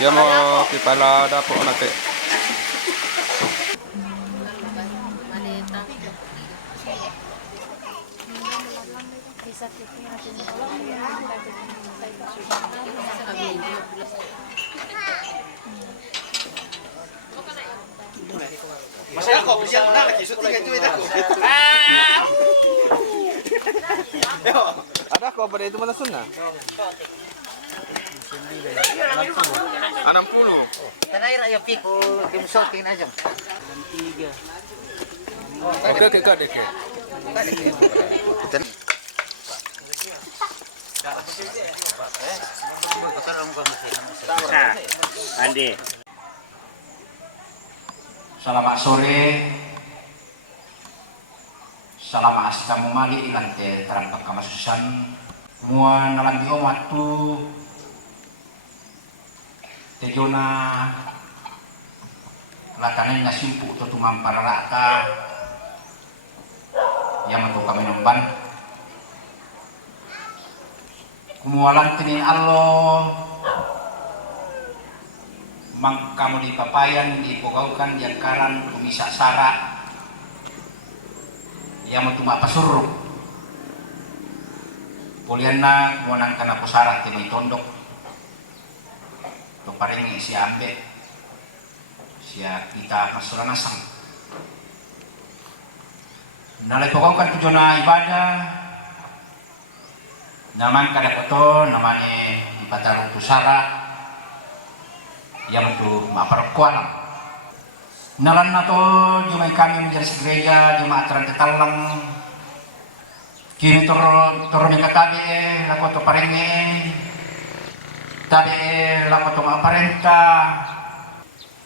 Dia mau kepala dapur nanti. Masaya ako, bigyan ko na, nakisuting ang tuwid ako. Ada kok pada itu mana sunnah? 60. Tanay raya piko, kimsoting aja. Oke, deke. Andi. Selamat sore. Selamat astamu mali ilante terampak kamasusan. Mua nalambi waktu tejona latanan nasimpu tutumam para rata yang mentu kami nemban kumualan tenin Allah mang kamu di papayan di pogaukan yang karan kumisa sara yang mentu mapasuruh poliana kumualan kana pusara timai tondok to paring si ambe siya kita masulanasang nalay pogaukan tujona ibadah naman kadakoto namanya ipatalong pusara yang itu maparkualam nalan na to jumay kami menjadi gereja jumay aturan tetalang kini turun yang katabi lako to paringi tabi lako to maparenta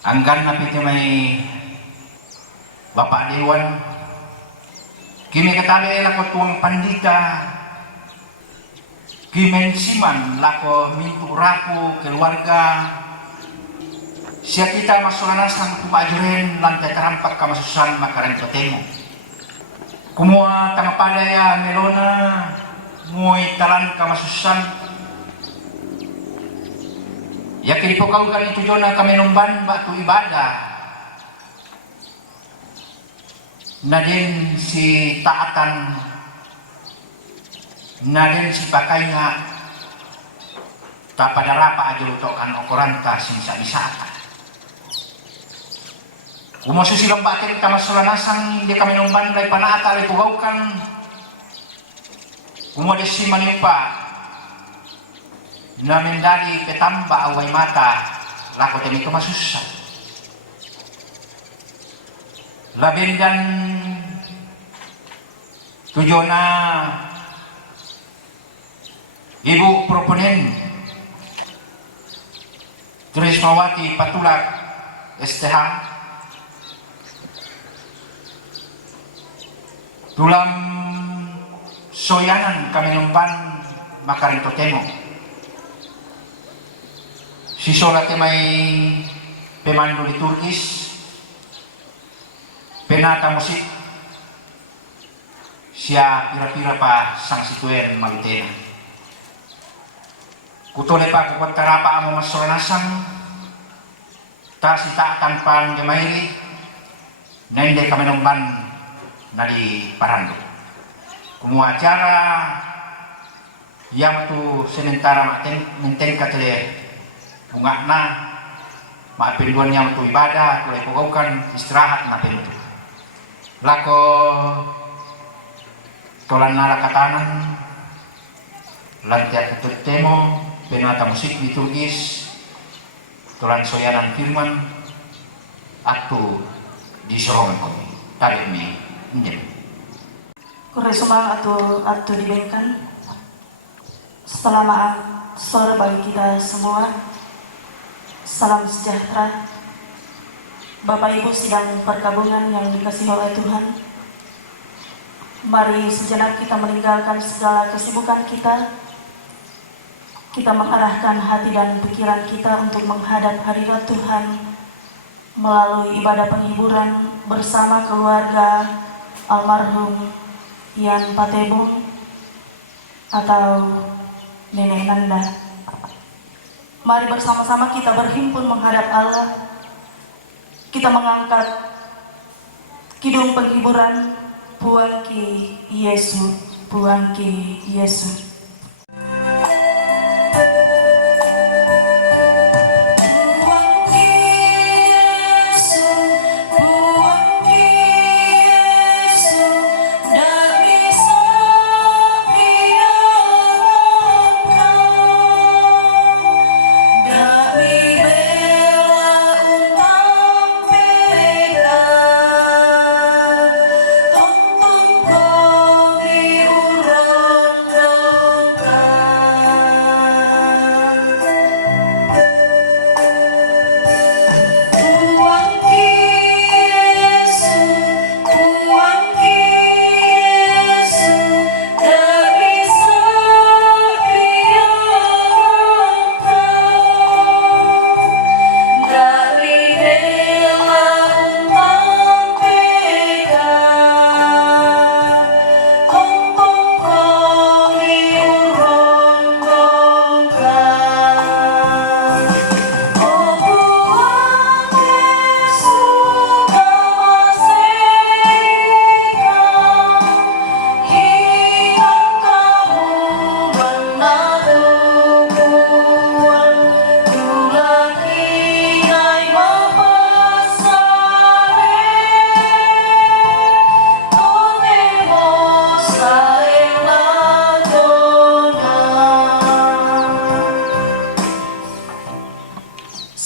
anggan na piti may bapak dewan kini katabi lako tuang pandita kimensiman lako mintu rapu keluarga siya kita masulanasan kumajurin lantai terampak kamasusan makaran totemo kumua tangapadaya melona muay talan kamasusan ya kinipokaw kan itu jona kami numban batu ibadah na din si taatan na din si pakainya ta padarapa aja lutokan okoranta sinsa-bisata umuso silang batin kamasulanasan hindi kami numban ray panaata ray pugawkan umodis si manipa namin dali petamba away mata lako temi kamasusa labindan tujona ibu proponen Trismawati Patulak STH tulang soyanan kami numban makarin totemo si solate may pemandu liturgis penata musik siya pira-pira pa sang situer malutena kutole pa kukontarapa amo masolanasan ta sita tanpan gemairi nende kami numban na di Parando. Kumua acara yang tu sementara menteng katele bunga na maapinduan yang tu ibadah tulay pugawkan istirahat na penutu. Lako tolan na lakatanan lantiat tutemo penata musik liturgis tolan soyanan firman atau di sorongan ko tarik mi Kuresumang atau diberikan. Selamat sore bagi kita semua. Salam sejahtera. Bapak Ibu sidang perkabungan yang dikasihi oleh Tuhan. Mari sejenak kita meninggalkan segala kesibukan kita. Kita mengarahkan hati dan pikiran kita untuk menghadap hadirat Tuhan melalui ibadah penghiburan bersama keluarga almarhum Ian Patebong atau Nenek Nanda. Mari bersama-sama kita berhimpun menghadap Allah. Kita mengangkat kidung penghiburan Puangki Yesu, Puangki Yesu.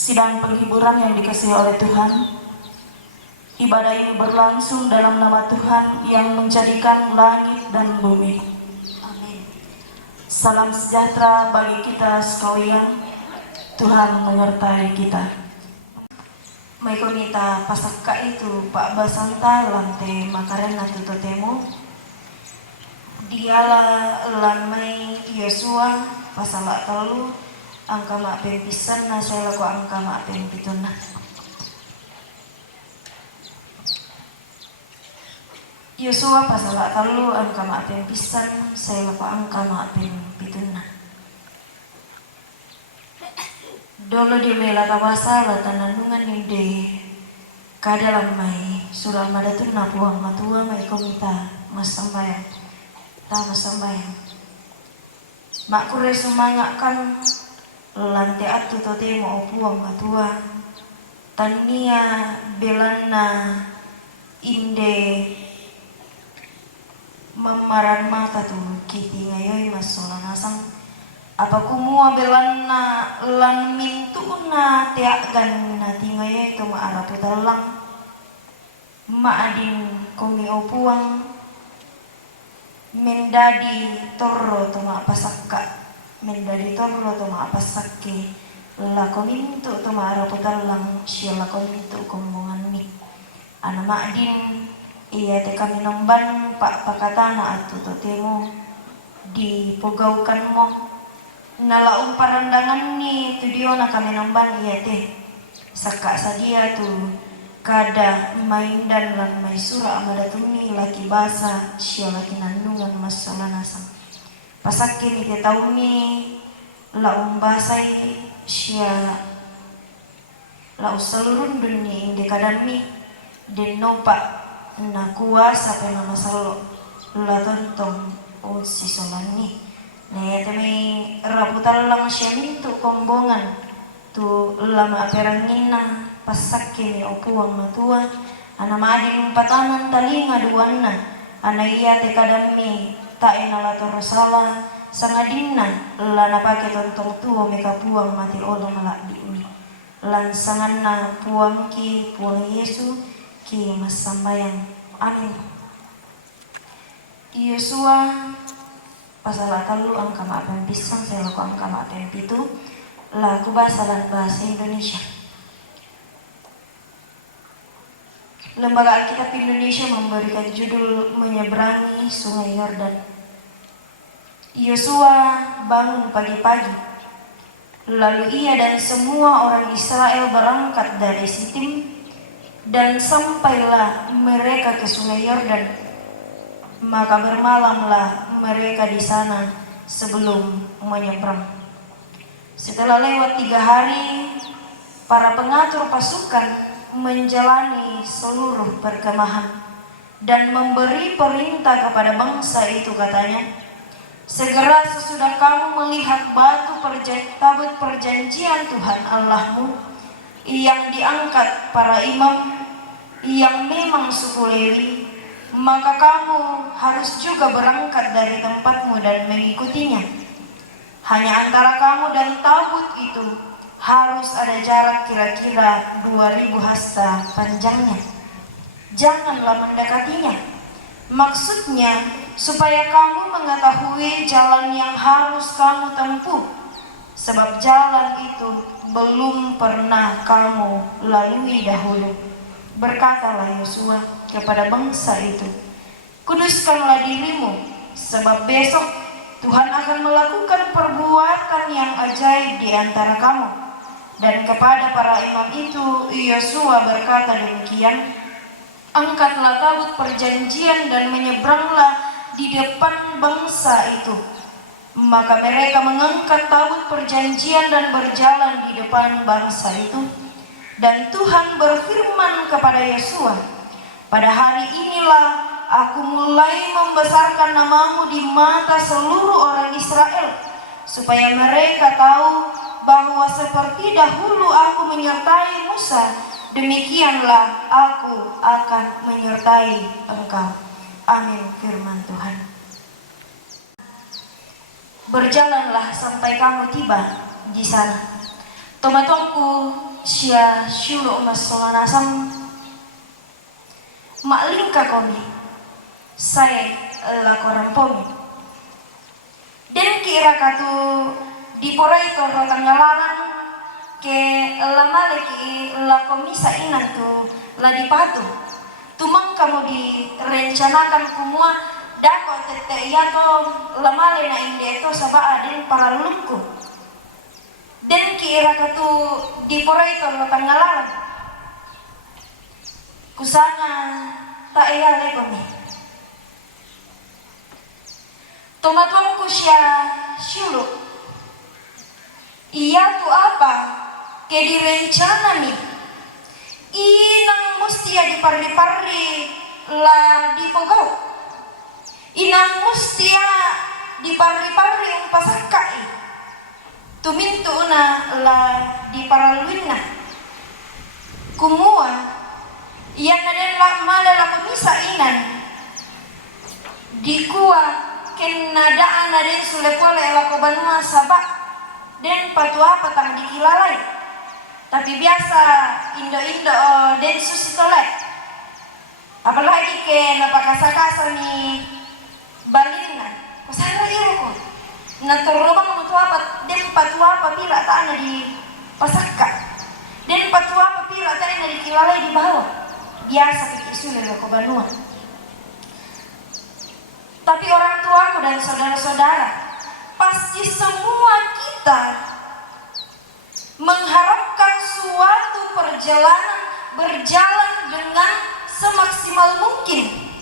Sidang penghiburan yang dikasihi oleh Tuhan, ibadah ini berlangsung dalam nama Tuhan yang menjadikan langit dan bumi. Amin. Salam sejahtera bagi kita sekalian. Tuhan menyertai kita. Maikonita pasaka itu Pak Basanta lante makarena tutotemo. Dialah lanmai Yosua pasala telu angka mak pempisan na saya laku angka mak pempitun na. Yosua pasala telu angka mak pempisan saya laku angka mak pempitun na. Dolo di lela tawasa la tanandungan ide kadalam mai surah madatun na puang matua mai komita mas sambayang ta mas sambayang mak kure sumangakkan lante atu tote mo puang matua tania belana inde mamaran mata tu kiti ngayoy masolanasang apa kumua belana lan mintuna tiagan na tingayoy tu maaratu talang maadin kumi opuang mendadi torro tu maapasakka mendadi torlo to maapasake la kominto to maarapotalang siya la kominto kombongan mi ana maadin iya te kami namban pak pakatana atu to temo dipogaukan mo nalaong parandangan ni tudio na kami namban iya te saka sadia tu kada maindan lan may sura amadatumi laki basa siya laki nandungan masalanasang pasakin ite taumi laung basai siya lau seluruh dunia inde kadami den nopa na kuasa pe nama salo la tontong o sisolani ne temi raputal lang siya mintu kombongan tu lama aperangina pasakin opuang matua ana mading patanan talinga duanna ana iya te kadami tak inalator salah sangadinna lana pake tontong tuo meka puang mati olah malak diuni lansangan na puang ki puang Yesu ki mas sambayang amin. Yosua pasal atalu angka mapen pisang saya laku angka mapen pitu laku bahasa dan bahasa Indonesia. Lembaga Alkitab Indonesia memberikan judul Menyeberangi Sungai Yordan. Yosua bangun pagi-pagi, lalu ia dan semua orang Israel berangkat dari Sitim, dan sampailah mereka ke Sungai Yordan. Maka bermalamlah mereka di sana sebelum menyeberang. Setelah lewat 3 hari, para pengatur pasukan menjalani seluruh perkemahan dan memberi perintah kepada bangsa itu, katanya, segera sesudah kamu melihat tabut perjanjian Tuhan Allahmu yang diangkat para imam yang memang suku Lewi, maka kamu harus juga berangkat dari tempatmu dan mengikutinya. Hanya antara kamu dan tabut itu harus ada jarak kira-kira 2000 hasta panjangnya. Janganlah mendekatinya. Maksudnya supaya kamu mengetahui jalan yang harus kamu tempuh, sebab jalan itu belum pernah kamu lalui dahulu. Berkatalah Yosua kepada bangsa itu, kuduskanlah dirimu, sebab besok Tuhan akan melakukan perbuatan yang ajaib di antara kamu. Dan kepada para imam itu Yosua berkata demikian, angkatlah tabut perjanjian dan menyeberanglah di depan bangsa itu. Maka mereka mengangkat tabut perjanjian dan berjalan di depan bangsa itu. Dan Tuhan berfirman kepada Yosua, pada hari inilah aku mulai membesarkan namamu di mata seluruh orang Israel, supaya mereka tahu bahwa seperti dahulu aku menyertai Musa, demikianlah aku akan menyertai engkau. Amin, firman Tuhan. Berjalanlah sampai kamu tiba di sana. Tomatongku sia syulu masolanasam maklingka komi, saya lakoran pomi. Dan kira katu diporai toro tanggalalan ke lamaleki la komisa inan tu la dipatu tumang kamu direncanakan kumua dako tete yato lamale na inde to sabaa den para lungku den kira katu diporai toro tanggalalan kusana ta iya lekomi tomatuang kusya syulu. Iya tu apa? Ke direncana nih. Inang musti ya diparri-parri la dipogau. Inang musti ya diparri-parri umpasakai. Tumintu una la diparaluina. Kumua iyan na din la malala kumisa inan. Dikuwa kenadaan na din sulekwala elakobanua sabak. Den patua patang dikilalai, tapi biasa Indo-Indo den susitolek. Apalagi ke napakasa-kasa ni balina, pasara iyo ko. Naturubang mutua den patua papira taana di pasaka, den patua papira taana di kilalai di bawah. Biasa kikisulir ko banua. Tapi orang tuaku dan saudara-saudara, pasti semua kita mengharapkan suatu perjalanan berjalan dengan semaksimal mungkin.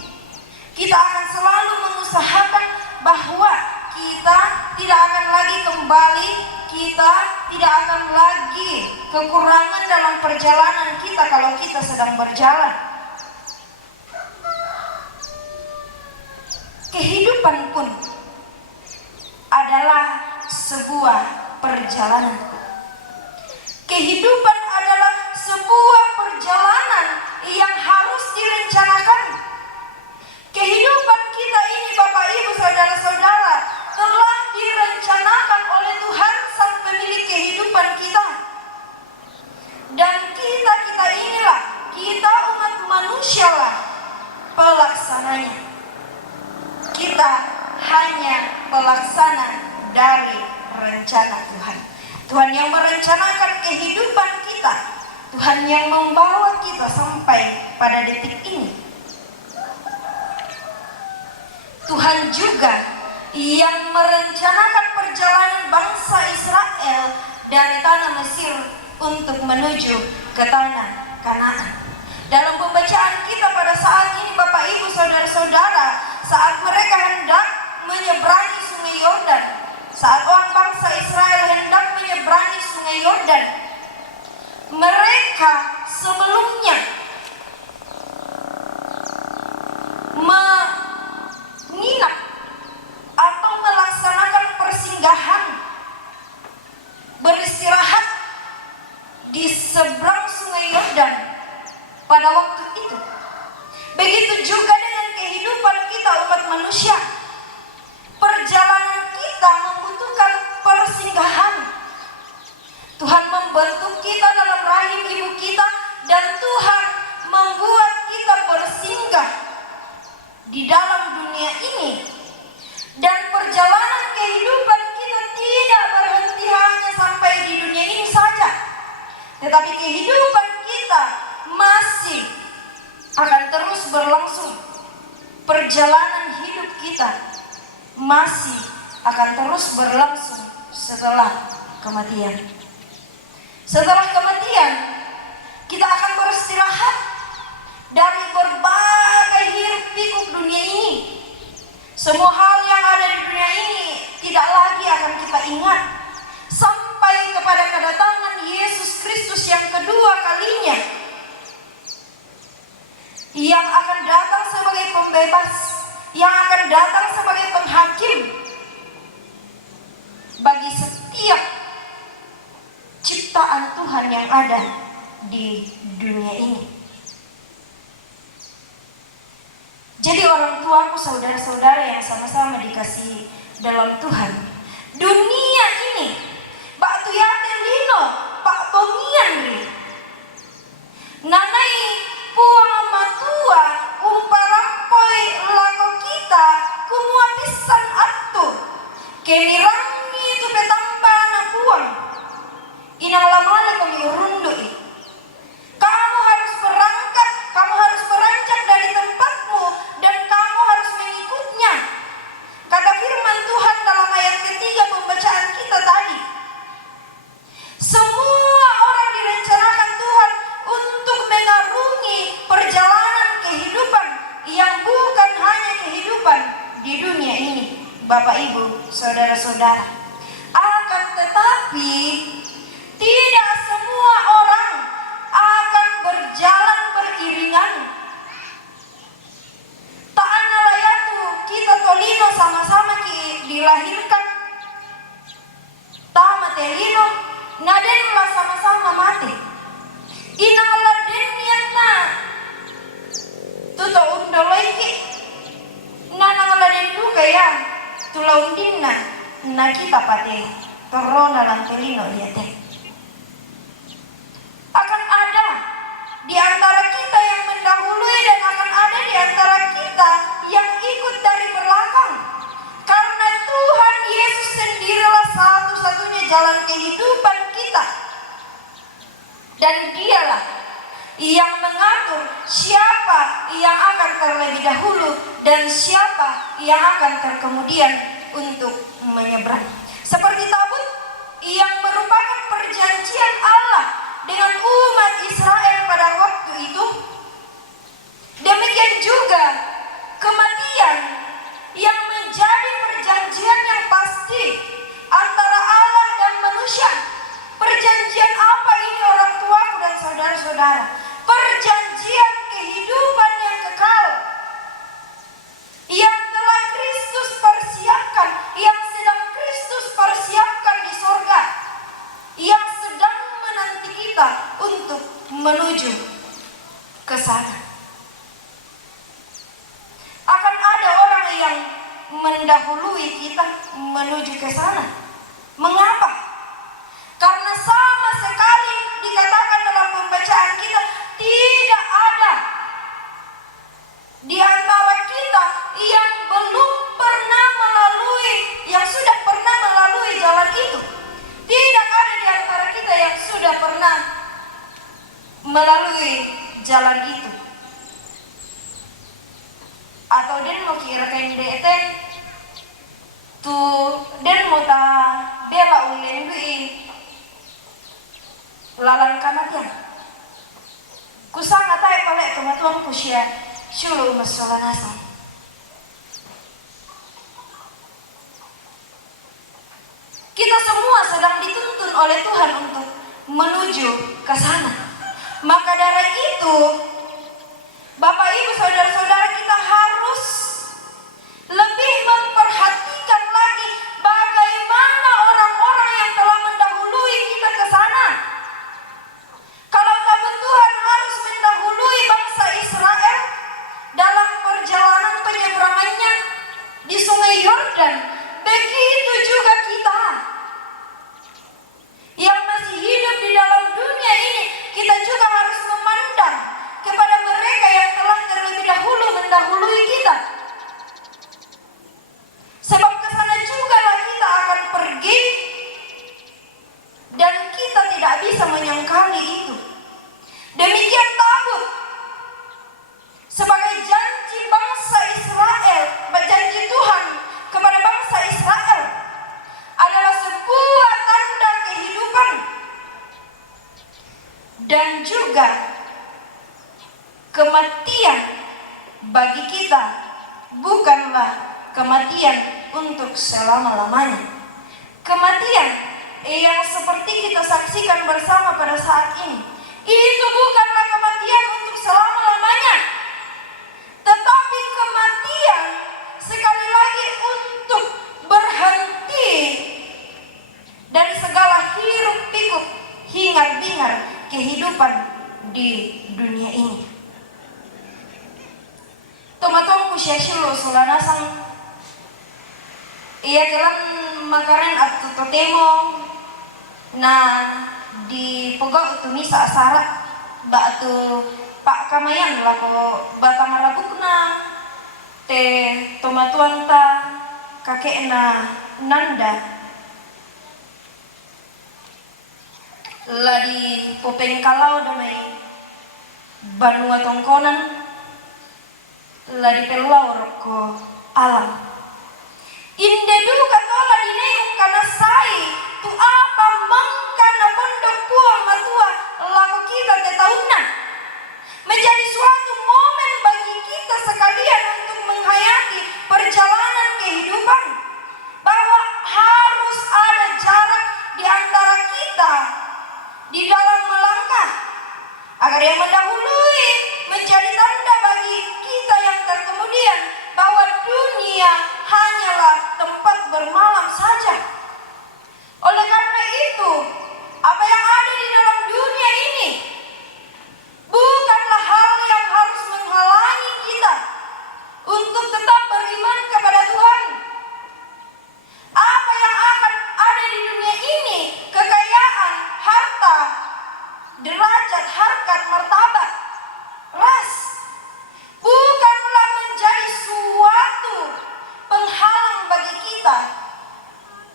Kita akan selalu mengusahakan bahwa kita tidak akan lagi kembali, kita tidak akan lagi kekurangan dalam perjalanan kita kalau kita sedang berjalan. Kehidupan pun adalah sebuah perjalanan. Kehidupan adalah sebuah perjalanan yang harus direncanakan. Kehidupan kita ini, Bapak Ibu, saudara-saudara, telah direncanakan oleh Tuhan sang pemilik kehidupan kita. Dan kita inilah, kita umat manusia lah pelaksananya. Kita hanya pelaksana dari rencana Tuhan. Tuhan yang merencanakan kehidupan kita. Tuhan yang membawa kita sampai pada detik ini. Tuhan juga yang merencanakan perjalanan bangsa Israel dari tanah Mesir untuk menuju ke tanah Kanaan. Dalam pembacaan kita pada saat ini, Bapak Ibu Saudara-saudara, saat mereka hendak menyeberangi Sungai Yordan, saat orang bangsa Israel hendak menyeberangi Sungai Yordan, mereka sebelumnya menginap atau melaksanakan persinggahan, beristirahat di seberang Sungai Yordan pada waktu itu. Begitu juga dengan kehidupan kita umat manusia. Perjalanan kita membutuhkan persinggahan. Tuhan membentuk kita dalam rahim ibu kita, dan Tuhan membuat kita bersinggah di dalam dunia ini. Dan perjalanan kehidupan kita tidak berhenti hanya sampai di dunia ini saja, tetapi kehidupan kita masih akan terus berlangsung. Perjalanan hidup kita masih akan terus berlangsung setelah kematian. Setelah kematian, kita akan beristirahat dari berbagai hiruk pikuk dunia ini. Semua hal yang ada di dunia ini tidak lagi akan kita ingat, sampai kepada kedatangan Yesus Kristus yang kedua kalinya, yang akan datang sebagai pembebas, yang akan datang sebagai penghakim bagi setiap ciptaan Tuhan yang ada di dunia ini. Jadi orang tuaku, saudara-saudara yang sama-sama dikasihi dalam Tuhan, dunia ini batu yate lino pak tongian ri nanai puang matua umparampoi lako kita kumua pisan atur kemirangi itu petamba anak puang inang lamale kami urundui. Kamu harus berangkat, kamu harus beranjak dari tempatmu, dan kamu harus mengikutnya. Kata firman Tuhan dalam ayat ketiga pembacaan kita tadi. Semua orang direncanakan Tuhan untuk mengarungi perjalanan kehidupan yang bukan hanya kehidupan di dunia ini, Bapak Ibu, saudara-saudara. Akan tetapi tidak semua orang akan berjalan beriringan. Ta'ana layatu kita tolino sama-sama dilahirkan. Tama telino nadenlah sama-sama mati. Inang ladenian na tuto undoloiki nanang laden duka ya tulaundin na kita pati torona lang telino liate. Akan ada di antara kita yang mendahului, dan akan ada di antara kita yang ikut dari belakang. Karena Tuhan Yesus sendirilah satu-satunya jalan kehidupan kita. Dan dialah yang mengatur siapa yang akan terlebih dahulu dan siapa yang akan terkemudian untuk menyeberang. Seperti tabut yang merupakan perjanjian Allah dengan umat Israel pada waktu itu, demikian juga kematian yang menjadi perjanjian yang pasti antara Allah dan manusia. Perjanjian apa ini orang tuaku dan saudara-saudara? Perjanjian kehidupan yang kekal yang telah Kristus persiapkan, yang sedang Kristus persiapkan di sorga, yang sedang menanti kita untuk menuju ke sana. Akan ada orang yang mendahului kita menuju ke sana. Mengapa? Karena sama sekali dikatakan dalam pembacaan kita, tidak ada di antara kita yang belum pernah melalui, yang sudah pernah melalui jalan itu. Tidak ada di antara kita yang sudah pernah melalui jalan itu. atau den mau kira kain deten tu den mau ta bela ulen dui lalan kamatian kusang atai pale kematuan kusia syulu masalah nasa. Kita semua sedang dituntun oleh Tuhan untuk menuju ke sana. Maka dari itu, Bapak Ibu saudara-saudara, kita harus lebih memperhatikan lagi bagaimana orang-orang yang telah mendahului kita ke sana. Kalau takut Tuhan harus mendahului bangsa Israel dalam perjalanan penyeberangannya di Sungai Yordan, begitu juga kita yang masih hidup di dalam dunia ini, kita juga harus memandang kepada mereka yang telah terlebih dahulu mendahului kita. Sebab ke sana juga lah kita akan pergi dan kita tidak bisa menyangkali itu. Demikian Tabut sebagai janji bangsa Israel, janji Tuhan kepada bangsa Israel adalah sebuah tanda kehidupan dan juga kematian bagi kita, bukanlah kematian untuk selama-lamanya. Kematian yang seperti kita saksikan bersama pada saat ini, itu bukanlah kematian untuk selama-lamanya, tetapi kematian sekali lagi untuk berhenti dari segala hiruk pikuk hingar-bingar kehidupan di dunia ini. Tomatong kusyashilo sulanasang ia kelan makaran atau totemo na di pogok itu misa asara batu pak kamayan lako batang marabukna te tomatuanta kakek na nanda la di popeng kalau damai banua tongkonan la di peluau roko alam inde dulu katola dineung kana sai tu apa mangkana pondok puang matua laku kita tetauna menjadi suatu momen bagi kita sekalian untuk menghayati perjalanan kehidupan, bahwa harus ada jarak di antara kita di dalam melangkah agar yang mendahului menjadi tanda bagi kita yang terkemudian bahwa dunia hanyalah tempat bermalam saja. Oleh karena itu, apa yang ada di dalam dunia ini bukanlah hal yang harus menghalangi kita untuk tetap beriman kepada Tuhan. Apa yang akan ada di dunia ini, kekayaan, harta, derajat, harkat, martabat, ras, bukanlah menjadi suatu penghalang bagi kita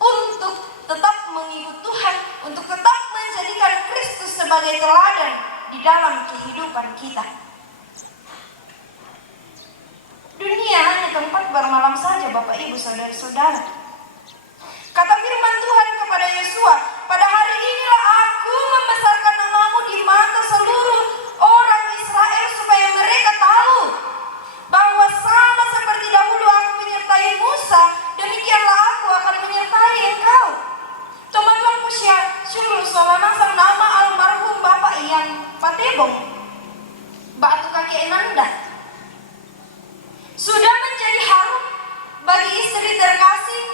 untuk tetap mengikut Tuhan, untuk tetap menjadikan Kristus sebagai teladan di dalam kehidupan kita. Dunia hanya tempat bermalam saja, Bapak Ibu saudara-saudara. Kata firman Tuhan kepada Yosua, pada hari inilah aku membesarkan namamu di mata seluruh orang Israel supaya mereka tahu bahwa sama seperti dahulu aku menyertai Musa, demikianlah aku akan menyertai engkau. Teman-teman kusia syukur solanasang nama almarhum Bapak Ian Patebong batu kakek Nanda sudah menjadi harum bagi istri terkasih,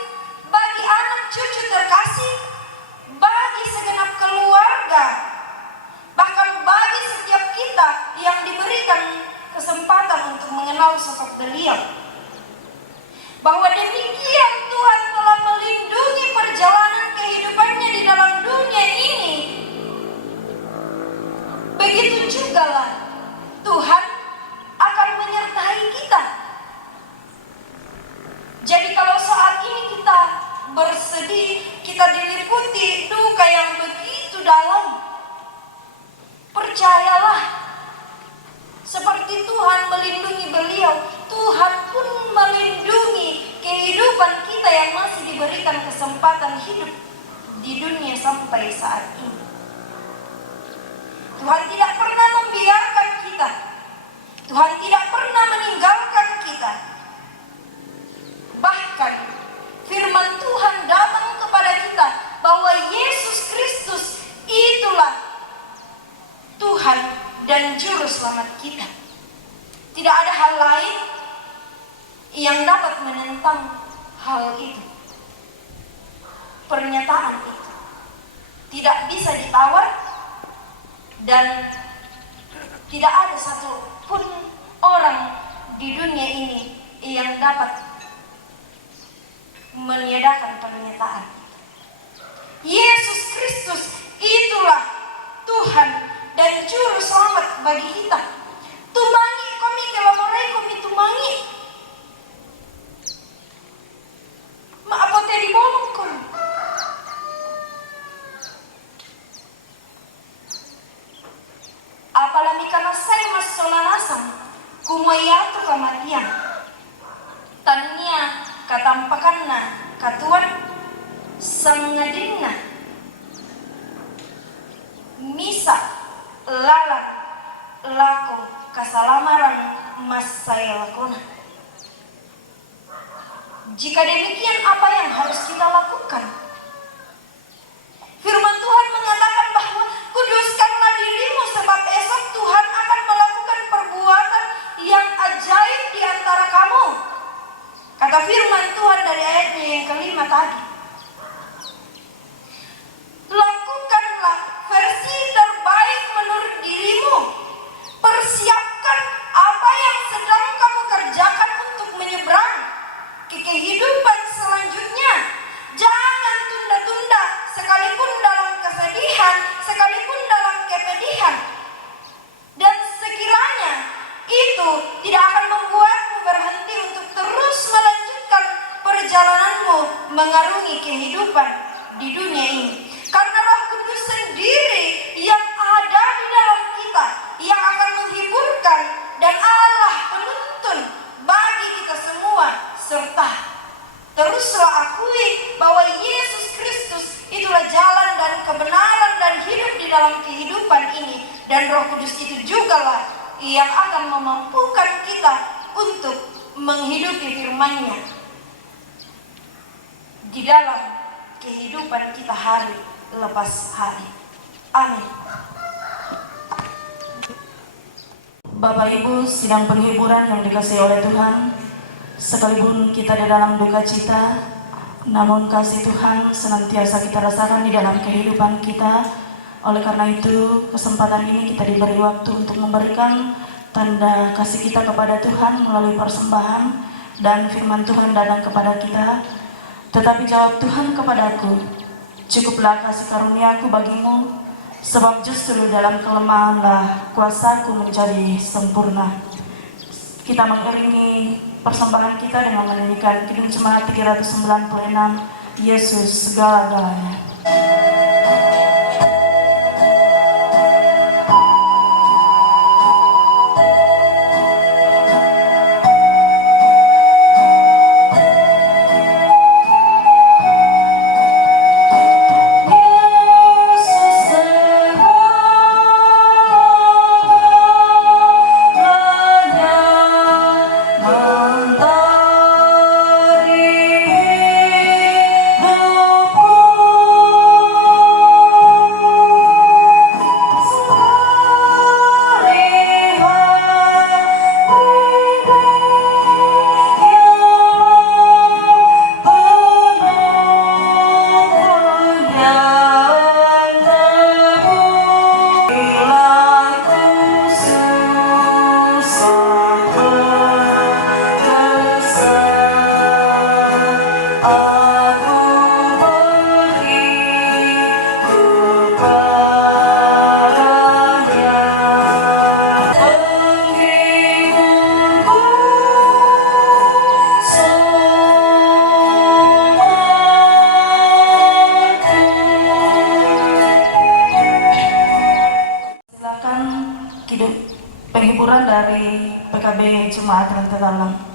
bagi anak cucu terkasih, bagi segenap keluarga, bahkan bagi setiap kita yang diberikan kesempatan untuk mengenal sosok beliau. Bahwa demikian Tuhan telah melindungi perjalanan kehidupannya di dalam dunia ini, begitu juga lah Tuhan akan menyertai kita. Jadi kalau saat ini kita bersedih, kita diliputi duka yang begitu dalam, percayalah seperti Tuhan melindungi beliau, Tuhan pun melindungi kehidupan kita yang masih diberikan kesempatan hidup di dunia sampai saat ini. Tuhan tidak pernah membiarkan kita. Tuhan tidak pernah meninggalkan kita. Bahkan firman Tuhan datang kepada kita bahwa Yesus Kristus itulah Tuhan dan Juru Selamat kita. Tidak ada hal lain yang dapat menentang hal itu. Pernyataan itu tidak bisa ditawar dan tidak ada satupun orang di dunia ini yang dapat meniadakan pernyataan. Yesus Kristus itulah Tuhan dan Juru Selamat bagi kita. Tumangi kami kelamorai kami tumangi. Maapote di bolong kami. Apalagi karena saya masolanasam kumayatu kematian. Tania katampakanna katuan sangadinna misa lalat lako kasalamaran mas saya lakona. Jika demikian, apa yang harus kita lakukan? Firman Tuhan mengatakan bahwa kuduskanlah dirimu sebab esok Tuhan akan melakukan perbuatan yang ajaib di antara kamu. Kata firman Tuhan dari ayatnya yang kelima tadi. Lakukanlah versi terbaik menurut dirimu. Persiapkan apa yang sedang kamu kerjakan untuk menyeberang ke kehidupan selanjutnya. Jangan tunda-tunda, sekalipun dalam kesedihan, sekalipun dalam kepedihan. Dan sekiranya itu tidak akan membuatmu berhenti untuk terus melanjutkan perjalananmu mengarungi kehidupan di dunia ini. Karena Roh Kudus sendiri yang ada di dalam kita, yang akan menghiburkan, dan Allah penuntun bagi kita semua, serta teruslah akui bahwa Yesus Kristus itulah jalan dan kebenaran dan hidup di dalam kehidupan ini. Dan Roh Kudus itu jugalah yang akan memampukan kita untuk menghidupi firman-Nya di dalam kehidupan kita hari lepas hari. Amin. Bapak Ibu sidang penghiburan yang dikasihi oleh Tuhan, sekalipun kita di dalam duka cita, namun kasih Tuhan senantiasa kita rasakan di dalam kehidupan kita. Oleh karena itu, kesempatan ini kita diberi waktu untuk memberikan tanda kasih kita kepada Tuhan melalui persembahan, dan firman Tuhan datang kepada kita. Tetapi jawab Tuhan kepadaku, cukuplah kasih karuniaku bagimu, sebab justru dalam kelemahanlah kuasaku menjadi sempurna. Kita mengiringi persembahan kita dengan menyanyikan Kidung Jemaat 396, Yesus segala-galanya. Oh PKB Jumat Rantadalang.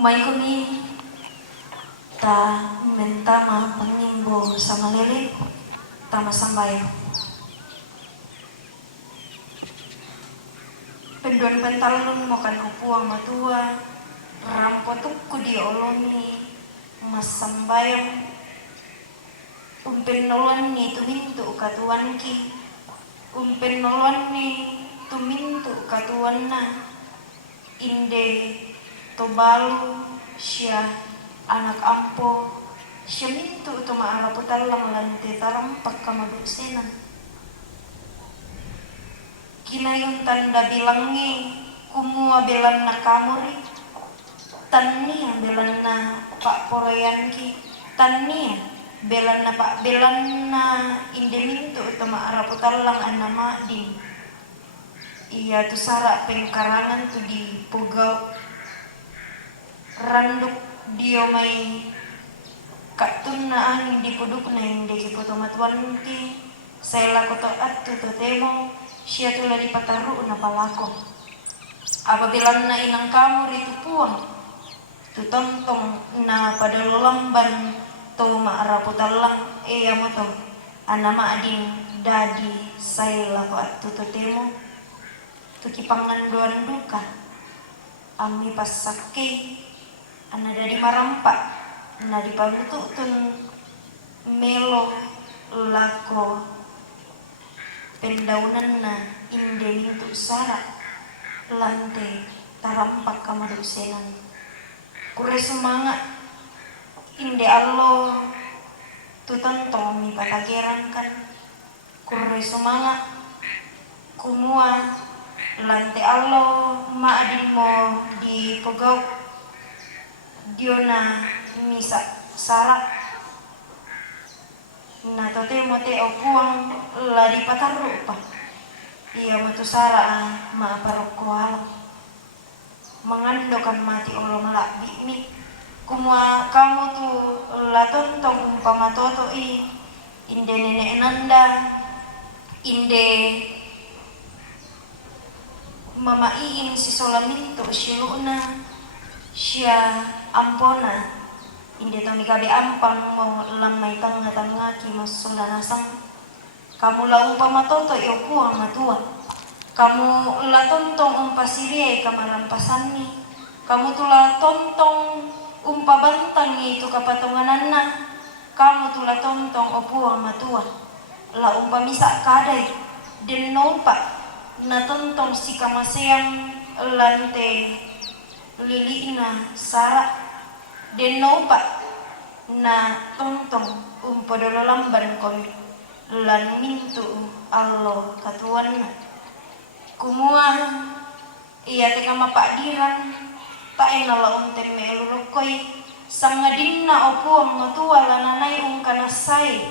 May kami ta mentama pangimbo sa Manili tama sambay. Penduan pentalon mo kan upuang matua rampotuk ku di olomi mas sambayang umpen nolon ni tumintu katuan ki, umpen nolon ni tumintu katuan na, inde tobalu siya anak ampo, siya mintu tumaaraputalang lante tarampak kamadusenan. Kinayon tanda bilangi, kumua belan na kamuri, tania belan na pak porayan ki, tania belan na pak belan na indemintu tumaaraputalang anama din. Iya tu sara pengkarangan tu di pugau randuk dia may katun na angin di puduk na hindi kiputumatuan ki saya lakoto at tututemo siya tula di pataru na palako apabila na inang kamu rito puang tutontong na padalulamban to maaraputalang iya mo to anama ading dadi saya lako at tututemo tuki panganduan duka ami pasake ana dari marampak na di pamututun melo lako pendaunan na inde untuk sara lante tarampak kamadusenan kure semangat inde allo tutantong mi patageran kan kure semangat kumua lante allo maadin mo di pegau diona misa sarak na tote mote okuang la di pataru pa iya matu sara maaparok alam mengandokan mati Allah malakbi mi kumua kamu tu laton tong umpamatoto i inde nenek nanda inde mama iin si solaminto siluna siya ampona inde tong ikabe ampang mo lamay tanga ki masulanasang kamu la umpamatoto iokuang matua kamu la tontong umpasirie kamalampasan ni kamu tula tontong umpabantang itu kapatongananna kamu tula tontong opuang matua la umpamisa kadai den nompa na tontong si kamaseang lante liliina sara den nompa na tontong umpadololamban komi lan mintu allo katuan kumua iya teka mapakdiran tae nala unten melulukoi sangadinna opuang matua lananay kanasay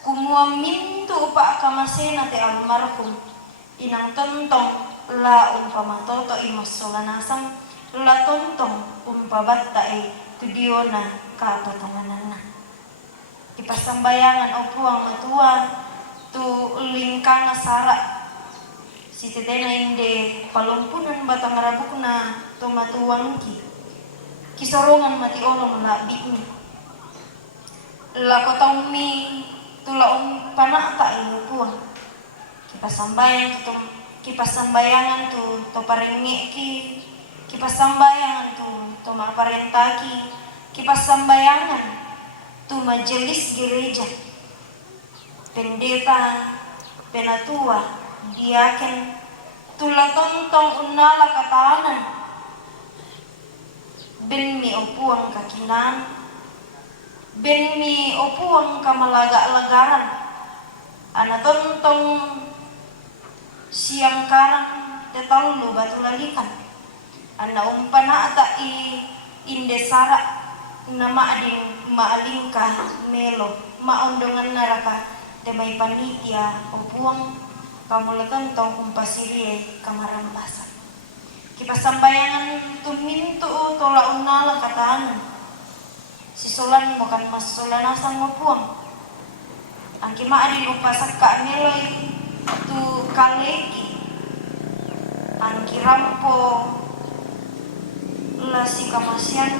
kumua mintu pa kamasena te almarhum inang tontong la umpamatoto imasolanasang la tontong umpabatta tudiona kapatonganana ipasambayangan opuang matua tu lingkana sara si tetena inde palumpunan batang rabukna tu matuangki kisorongan mati olong labik mi lakotong mi tula panata ilupuang kipasambayangan tu to parenge ki kipasambayangan tu maparentaki kipasambayangan tu majelis gereja pendeta penatua diaken tula tontong unala katahanan ben mi opuang kakinan ben mi opuang kamalaga-lagaran ana tontong siang karang tetallu batulalikan ana umpana ata inde sara nama ading maalingka melo maondongan naraka temay panitia opuang kamulatan tong umpasirie kamarampasan kipasambayangan tumintu tola unala kataan sisolan mo kan masolanasan mo puang ang kimaadin umpasak ka meloy tu kaleki ang kirampo la si kamasian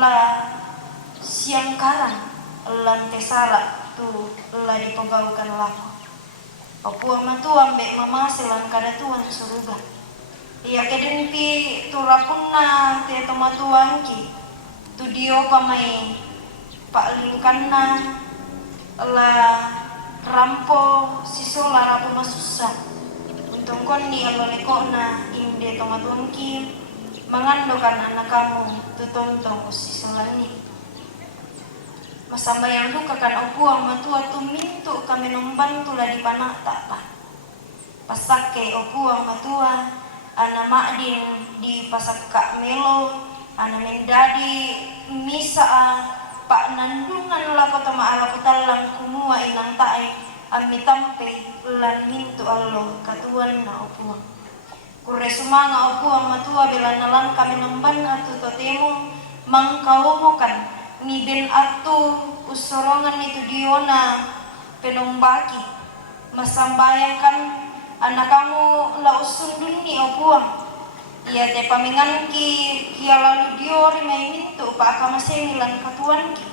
la siang karang lantesara tu la dipegaukan lako Papua matuang be mamaselan kada tuan suruga iya kedenti tu rapunna te tomatuang ki tu dio pamai Pak lingkanna la rampo sisola rapo masusa untung konni allo lekona inde tomatuangki mangandokan anak kamu tutontong sisolani masambayang duka kan opuang matua tumintu kami nombantu la di panak tak pasake opuang matua ana makdin di pasakka melo ana mendadi misa Pak nandungan lako tama ala putalang kumua inang tae ami tampe lan mintu allo katuan na opuang kure sumanga opuang matua bila nalan kami namban atu totemo mangkawomokan ni ben atu usorongan itu diona penombaki masambayangkan anak kamu la usundun ni opuang iya te paminganki kia lalu diori mai mintu pa kama semilan katuanki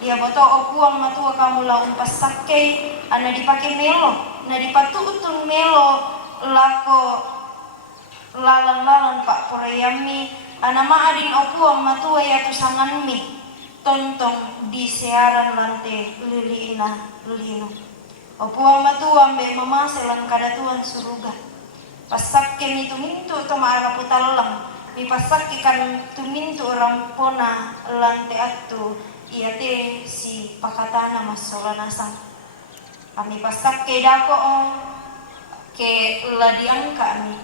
dia boto opuang matua kamu la umpas sakke ana dipake melo na dipatutun melo lako lalan-lalan pak poreyami ana maadin opuang matua ya tusanganmi tontong di siaran lante liliina lilino opuang matua mbe mamaselan kadatuan suruga pasakke mi tumintu toma ara putalang mi pasakke kan tumintu rampona lante attu iya te si pakatana masolanasang kami pasakke dako ke ladiangka mi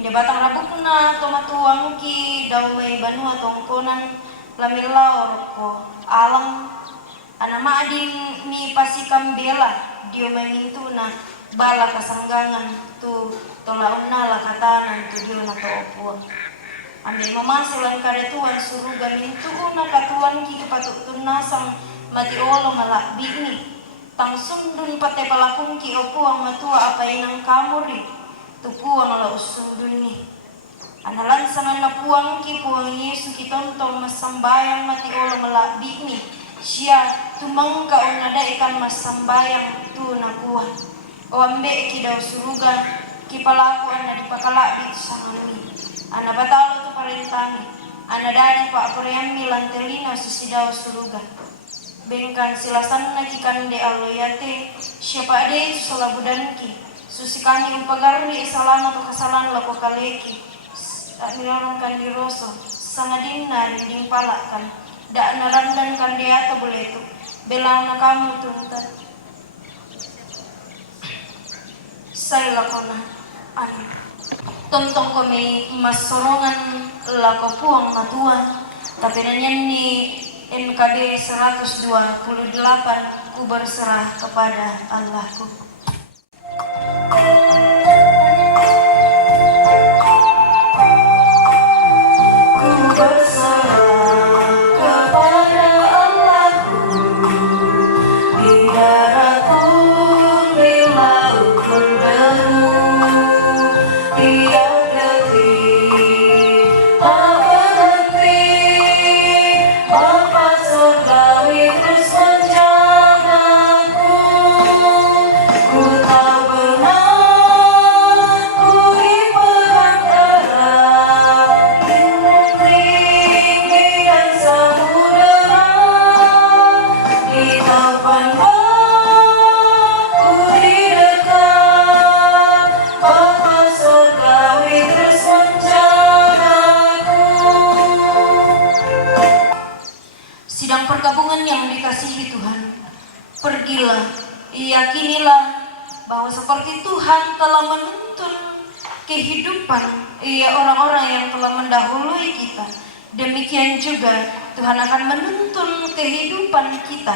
inde batang rabukna toma tuangki daumai banua tongkonan lamilaor ko alang ana maadin mi pasikam bela dio memintuna bala kasanggangan tu tolauna la katanan tu dio na kaupuang ambil mamasulan karetuan suruga mintuuna katuan ki kepatutun nasang mati olo malak bini tang sundun pate palakung ki opuang matua apa inang kamuri tu puang la usundun ni analan sangan na puang ki puang Yesu ki tontong masambayang mati olo malak bini sia tumangka onada ikan masambayang tu na puang o ambe ki daw suruga ki palaku ana dipakalabit sangani ana batalo tu parentani ana dari pak poreyami lantelina susidaw suruga bengkan silasan na ki kande aloyate siapa ade sulabudanki susikani umpagarni salana to kasalan lako kaleki milarang kan diroso sangadinna dinding palakan da narandan kan dia to boleto belana kamu tunta saya lakona ani tontong kami masorongan lako puang matua tapi nanyan ni NKB 128 ku berserah kepada Allahku. Ku berserah kepada Allahku di darat pun di laut pun bernu tiap detik tak berhenti Bapa surgawi terus menjagaku ku tak pernah ku dipegang erat tinggi dan samudera di taufan ku di dekat Bapa surgawi terus menjagaku. Sidang pergabungan yang dikasihi Tuhan, pergilah, yakinilah bahwa seperti Tuhan telah menuntun kehidupan orang-orang yang telah mendahului kita, demikian juga Tuhan akan menuntun kehidupan kita,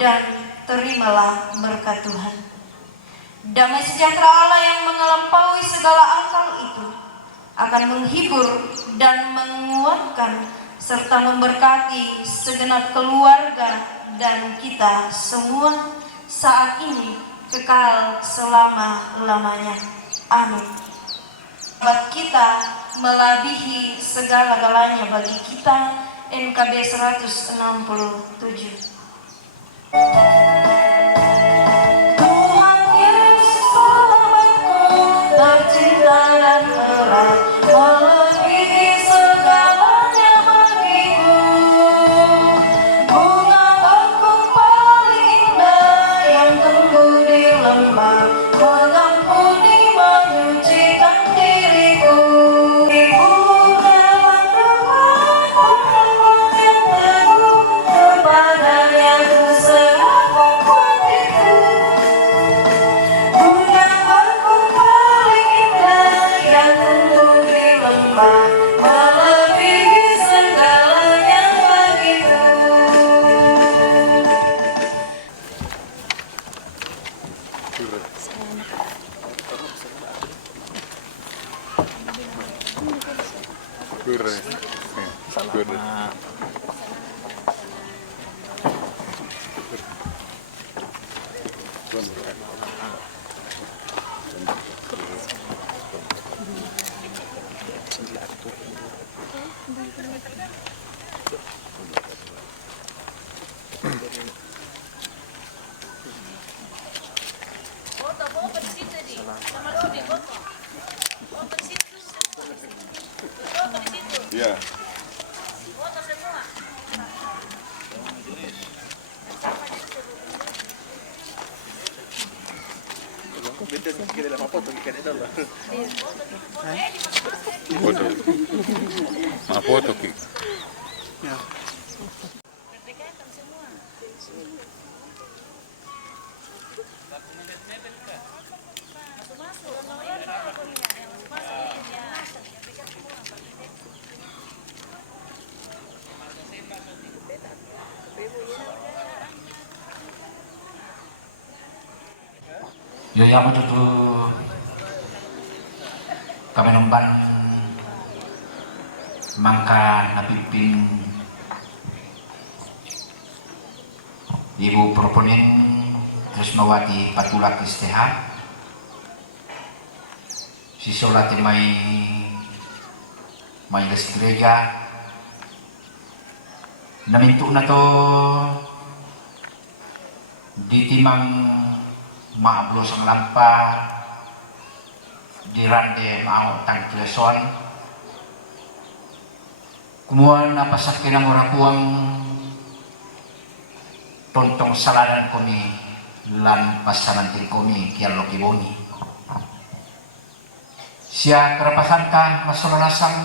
dan terimalah berkat Tuhan. Damai sejahtera Allah yang melampaui segala akal itu akan menghibur dan menguatkan serta memberkati segenap keluarga dan kita semua saat ini kekal selama-lamanya. Amin. Buat kita melebihi segala-galanya bagi kita. NKB 167. Tuhan Yesus Tuhanku tercinta dan erat melebihi segalanya bagiku. Bunga Iya. Foto. Ah, foto ki. Yo yang itu kami nemban mangka napimpin Ibu Proponen Trismawati Patulak Isteha sisolati may majelis gereja namintu na to di timang maablos ang lampa di rande mau tang teleson kumuan napasakin ang orakuang tontong saladan kami lan pasanantin kami kialo kiboni siya karapasan ka masolanasang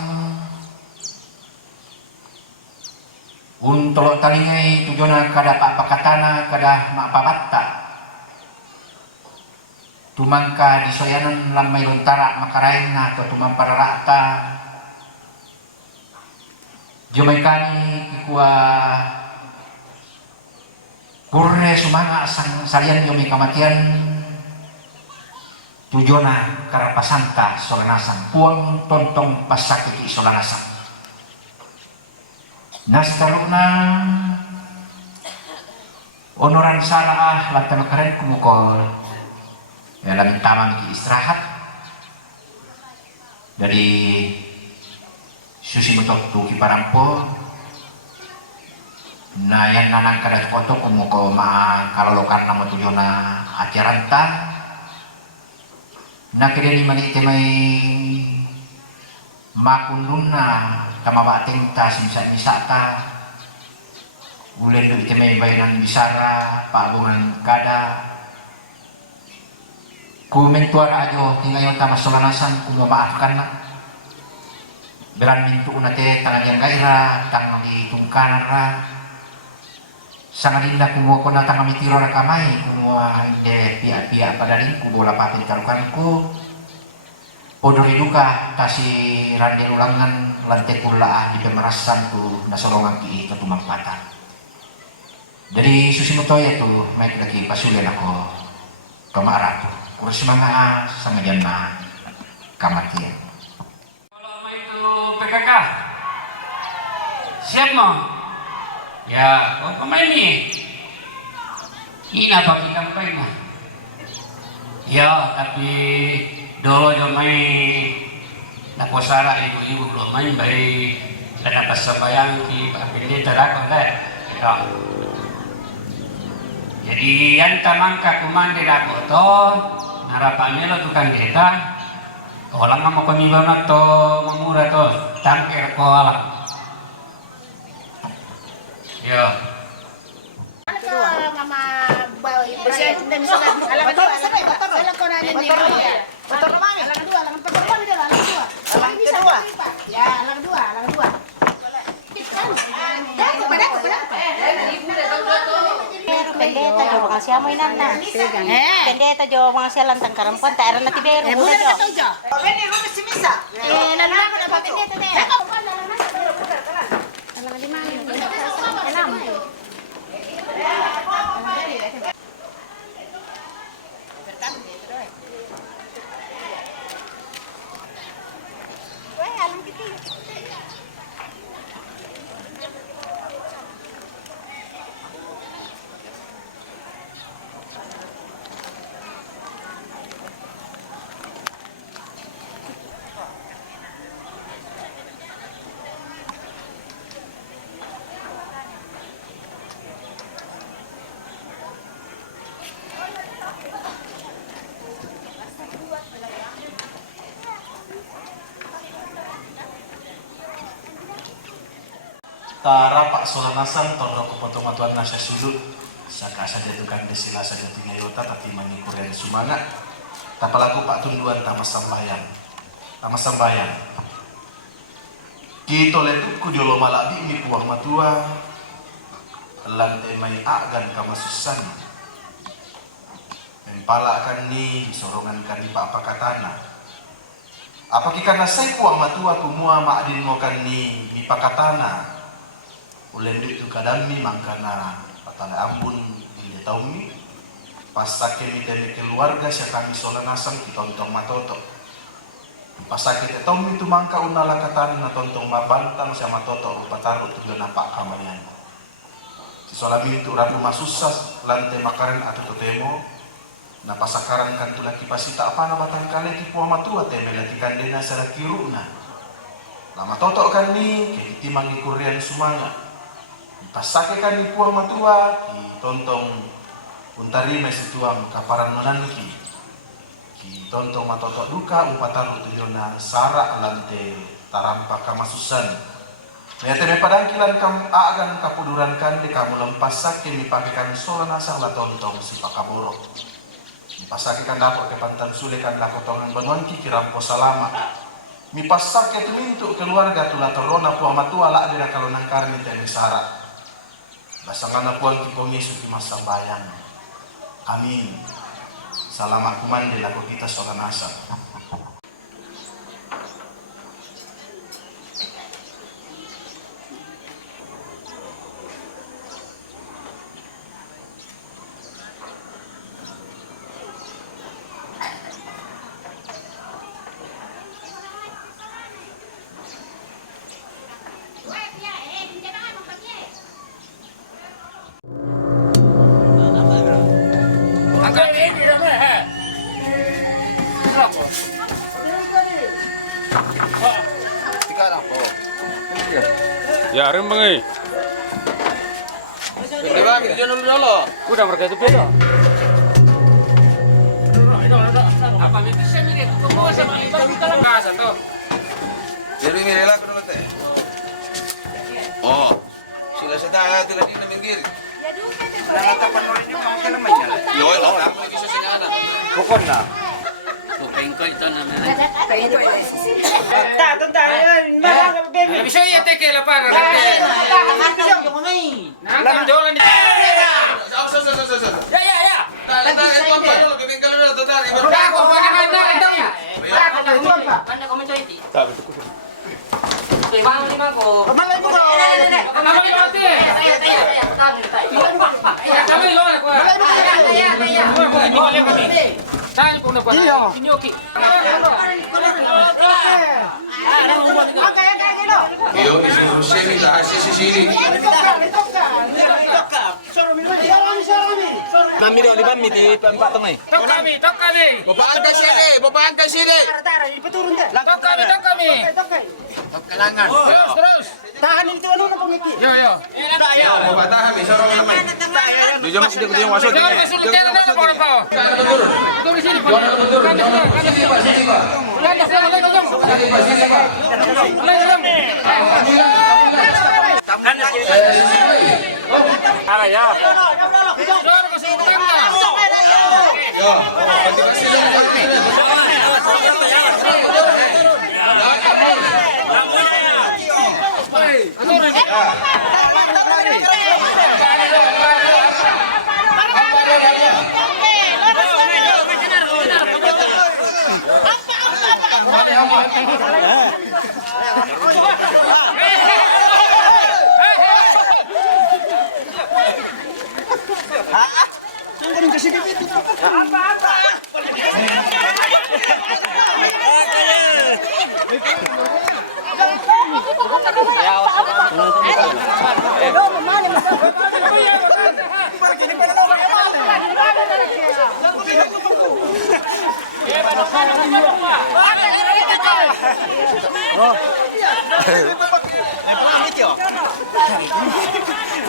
untolo talingay tujuan kada pakatana kada mapabatta tumangka di soyanan lamay lontara makarain na atau tumampararata jomay kani kikuwa kurre sumanga asang salian jomay kamatian tujona karapasanta solanasan puang tontong pasakiti solanasan nastaruna onoran sara lantai makaren kumukol dalam taman istirahat dari susi betok tuki parampo na yan nanang kada foto kumuko ma kalolokan namo tujona acaranta na kini manite may makunduna kamabating ta simsa-misata ulen do ite may bayanan bisara paabungan kada kumentuara ajo tingayon ta masolanasan kung maafkan na beran mintu unate tangan yang gaira tangan di tungkanan ra sangadinda kumuha ko na tangan mitiro ra kamay kumuha ide pia-pia padaling kubola papin karukan ko podori duka tasi rande ulangan lantai kula di pemerasan tu nasolongan ki itu tumampatan dari susimuto ya tu may lagi pasulen ako kamaratu kursi mga sangayan na kamatian. Kalau mau itu PKK, siap mau? Ya, kau pemain nih. Ini apa kita main mah? Ya, tapi dulu jomai naposara ibu-ibu belum main baik. Dan apa sembayang di Pendeta terakon deh. Ya. Jadi yang tamangka kumande dako to harapannya lo tukang deta orang mau pemiluan to memurah to tangker koala yo mama bawa presiden dan sudah alang dua alang kau nanya nih motor mami alang dua alang motor mami dia alang dua alang dua ya alang dua Pendeta jo mga siya mo inanda. Pendeta jo mga siya lantang karampuan ta eran na tibero. Muna ka to jo. Pwede ko si misa. Lalo na pa pendeta na. Alang lima ni. Enam. tarapak solanasan toro kepotong atuan nasa sudut saka saja tukang desila saja tingayota tapi mengikuren sumana tapalaku pak tunduan tamas sambayang kita letuk ku diolo malabi mi puang matua lantai mai agan kamasusan mempalakan ni sorongan kan di pak pakatana apakah karena saya puang matua kumua ma'adin mo kan ni pakatana ulen itu kadami mangkana patala ambun di taumi pasake mitene keluarga sia kami solanasang kitontong matoto pasake taumi itu mangka unala katani na tontong mabantang sia matoto upataro tu napak kamayan si solami itu rabu masusas lantai makaran atau totemo na pasakaran kan tulaki pasita apa na batang kale ki puang matua teme laki kandena sala kiruna na matoto kan ni kiti mangikurian sumanga pasake kan di puang matua ki tontong untari mesituam kaparan mananki ki tontong matoto duka upataru tuyona sarak lante tarampak kamasusan Lihat me padangkilan kam agan kapuduran kan di kamu lempas sake mi pakekan solana sahla tontong si pakaboro mi pasake kan dapat ke pantan sule kan la kotongan banonki kirampo salama mi pasake tu mintu keluarga tu la torona puang matua la dira kalau nang karni teme sarak basangana puan ki Yesu ki masa bayang. Amin. Salamat kumande lagu kita solanasa. Ya, rembang eh. Coba video dulu. Udah mereka itu beda. Apa bisa mirip? Kau sama kita casa tuh. Jadi mirela dulu teh. Oh. Sila sa tila di na minggir. Yo, tak boleh bisa sinana. Pukul na. Pengko itu namanya. Bisa ya teke lapar. Nakam jualan. Ya. Yo, disuruh saya minta hasil sini. Mami dong di bami di tempat tengah. Tok kami. Bapaan ke sini. Tok kami. Kelangan. Terus. Tahan itu anu na pangiki. Yo. Bapak tahan, sorong naman. Di jam masih dia masuk. Jangan masuk tela na po. Ito di sini.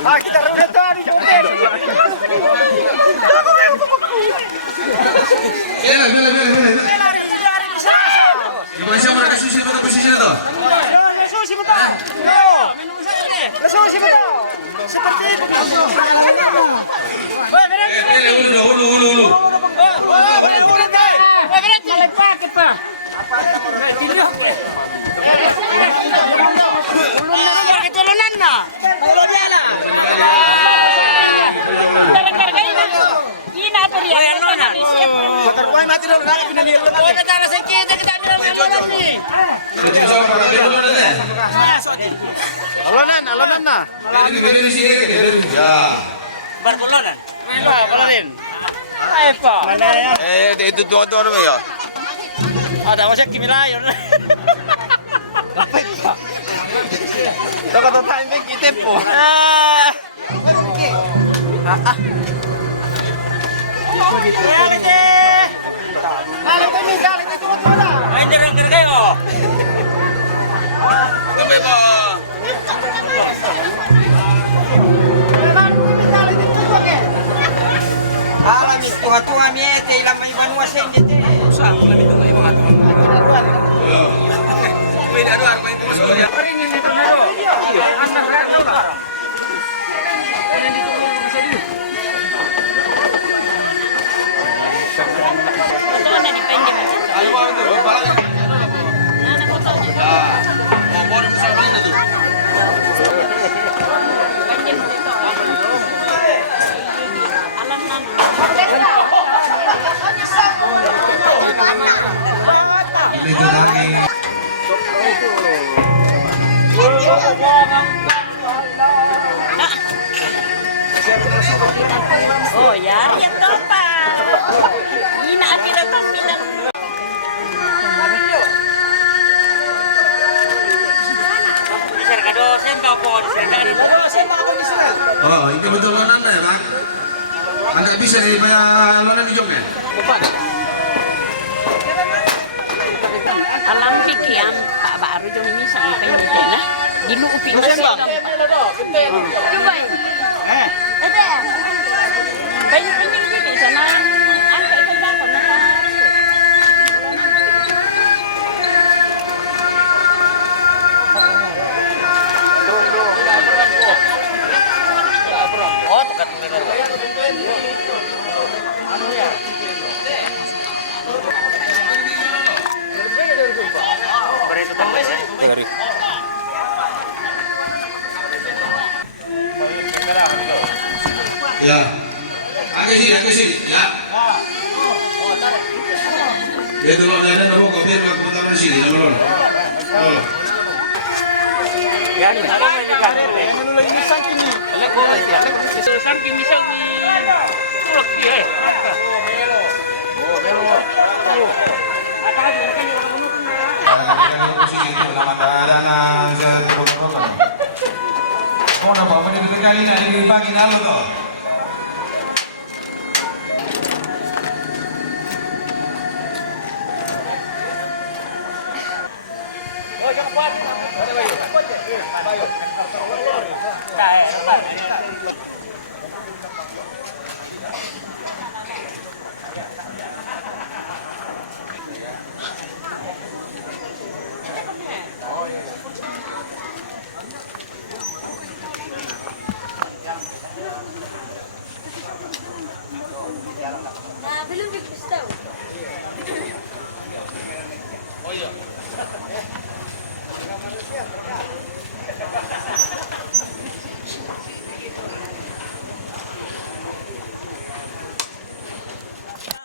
Kita udah tadi hotel. Gimana sih mereka sushi betul posisi itu? Sushi betul. Minum saya nih. Sushi. Alonan na. Barkolonan. Itu dua ya. Ada masih kimilayon. Dapat time kita po. Ay, jarang kayo. Gabi mo. Kami tunga-tunga mi ilang may banwa sa hindi te. Saan mo namin tunga yung mga tunga? Pwede ano may puso niya. Paringin dito na ro. Anak ka daw ba? Ano dito mo sa dito? Ito na depende man sa. Ano ba ito? Parang Ano po to? mo mo sa akin na dito. Depende mo dito. Alam na. Dito namin. Oh, yari yan to pa. Inaapila to bilang. Bisa ka do semba po, Oh, itu betul lonan ya, Bang. Anda bisa bayar lonan di Jogja? Alam pikian Pak Baru jong ini sang penyidik na. Diluupi mo siya. Coba. Ada. Banyak penyidik di sana. Ang kailangan ko na. Oh, tekat mereka. Berito tambah sih. Dari. Ya. Agak sini, ya. Ya dulu ada nama kau biar aku tahu di sini, nama lo. Oh. Yan, ano may nikah? Ano lang yung sangkin ni? Alam ko ba siya? Sangkin ni sang ni tulak dia. Kau nak apa ni kali nak dibagi nalo tu? Belum dikasih.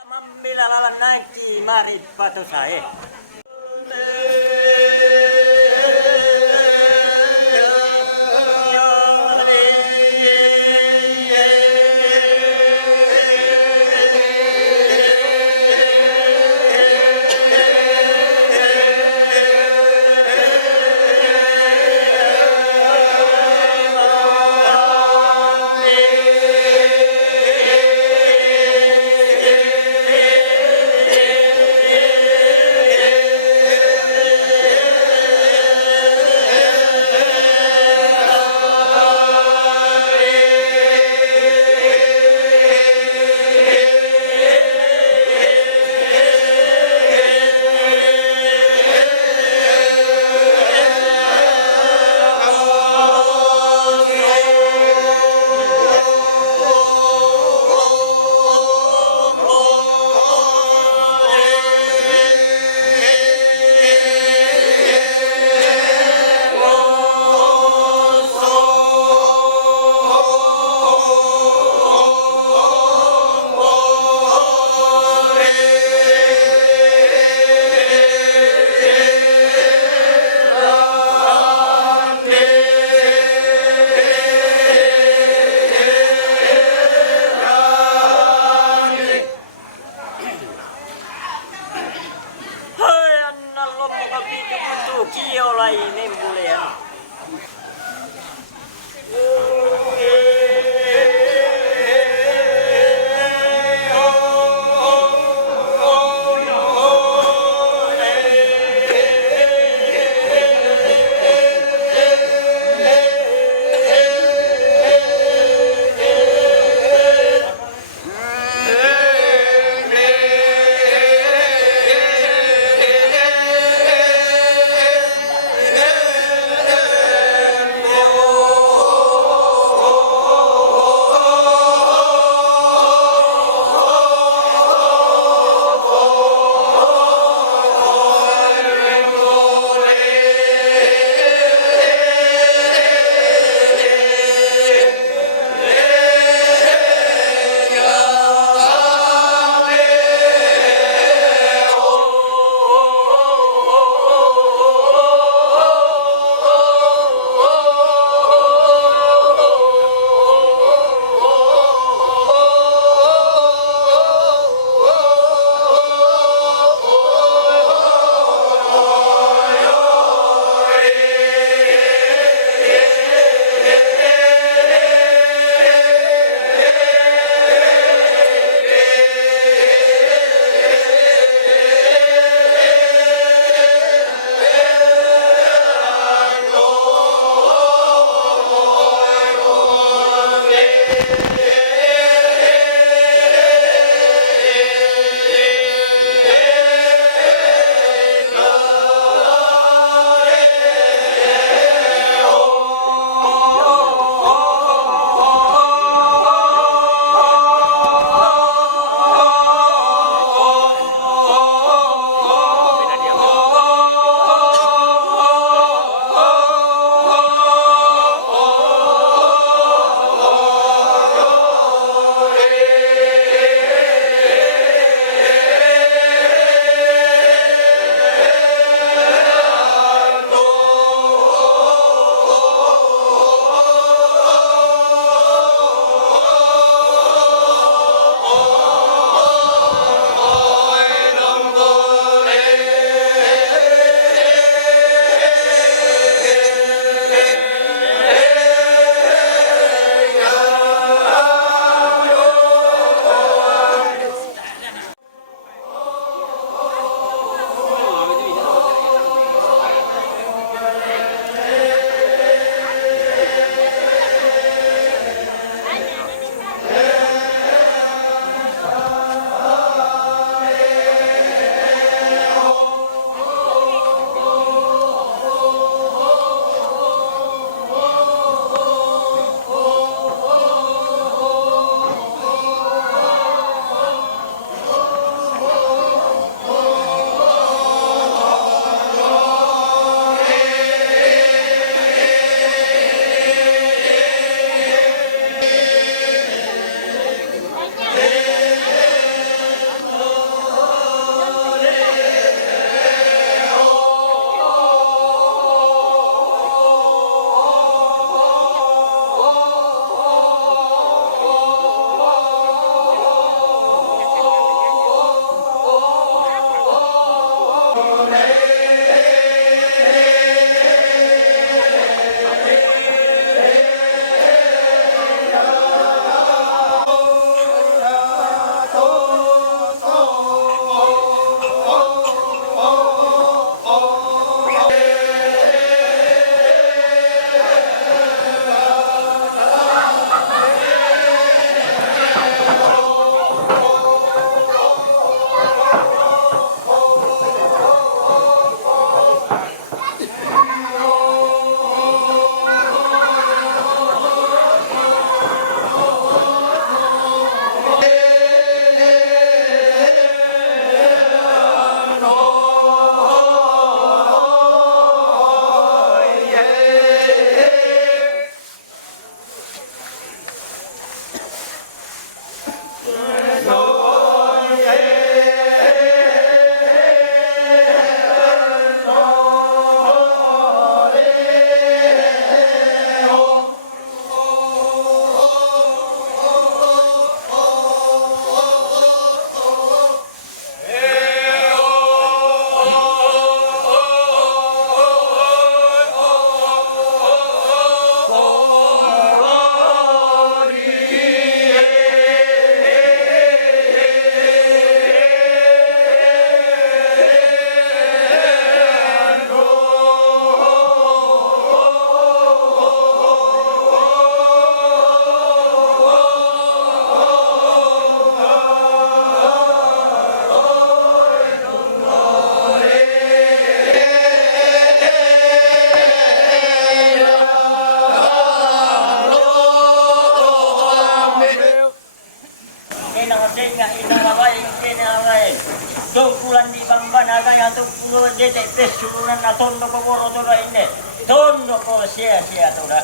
Mambilalalan nanti mari patu saya. tungkulan di bambanaga yang tungkulo dete pesulunan na tondo ko boro to inde tondo ko sia to da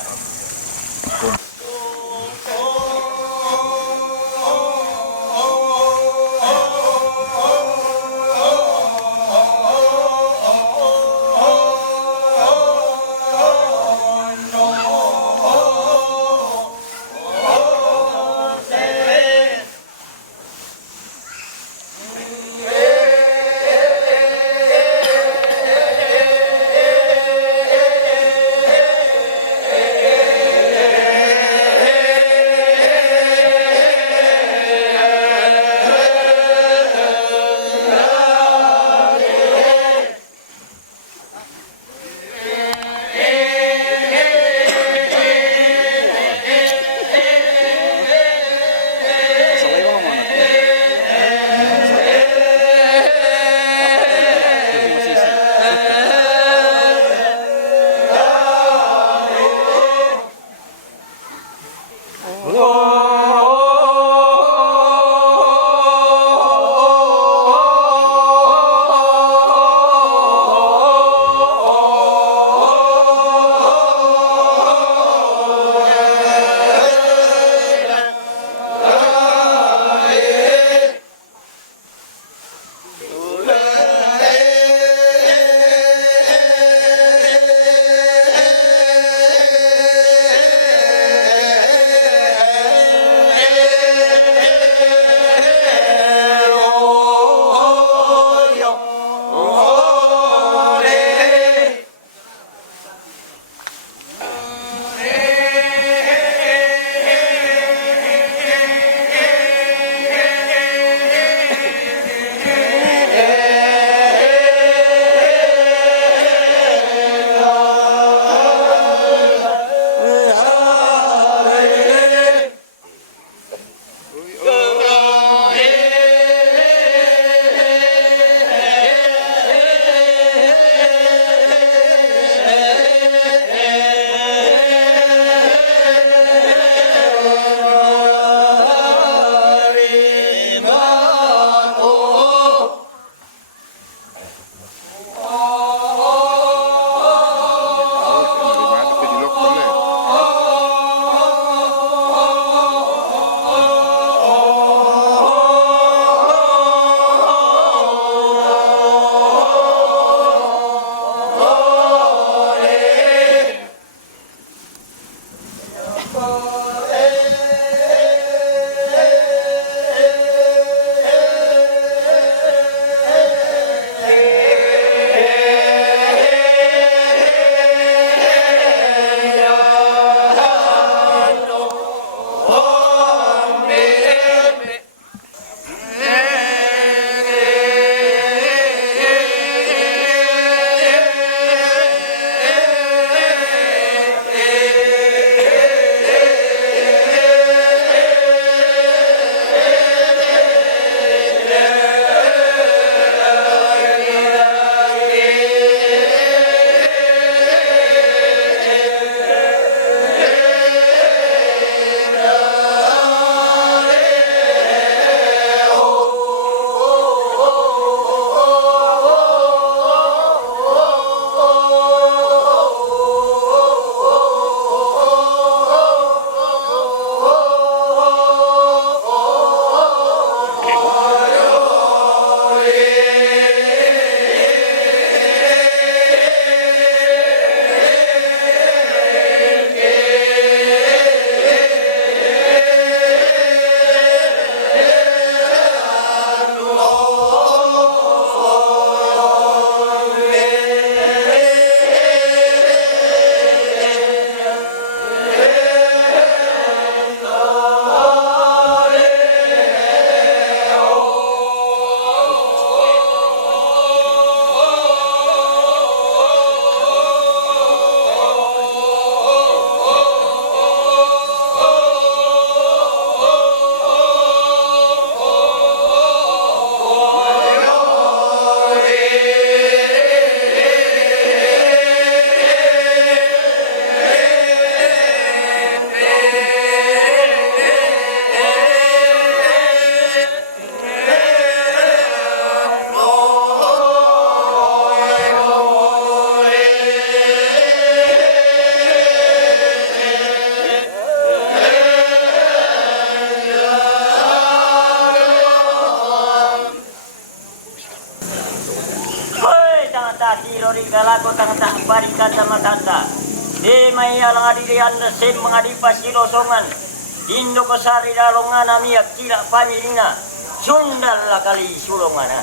tata tiro ri galako tang tak bari kata matata. De maya lang adi di anda sem mengadi pasiro songan. Indo kesari dalongan amiak tidak pamilina. Sundal lah kali sulongana.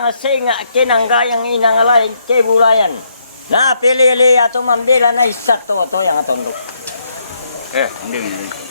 yang singa kinanggayang inangalain kebulayan. Na pilili atong mambila na isak to yang atong Hindi.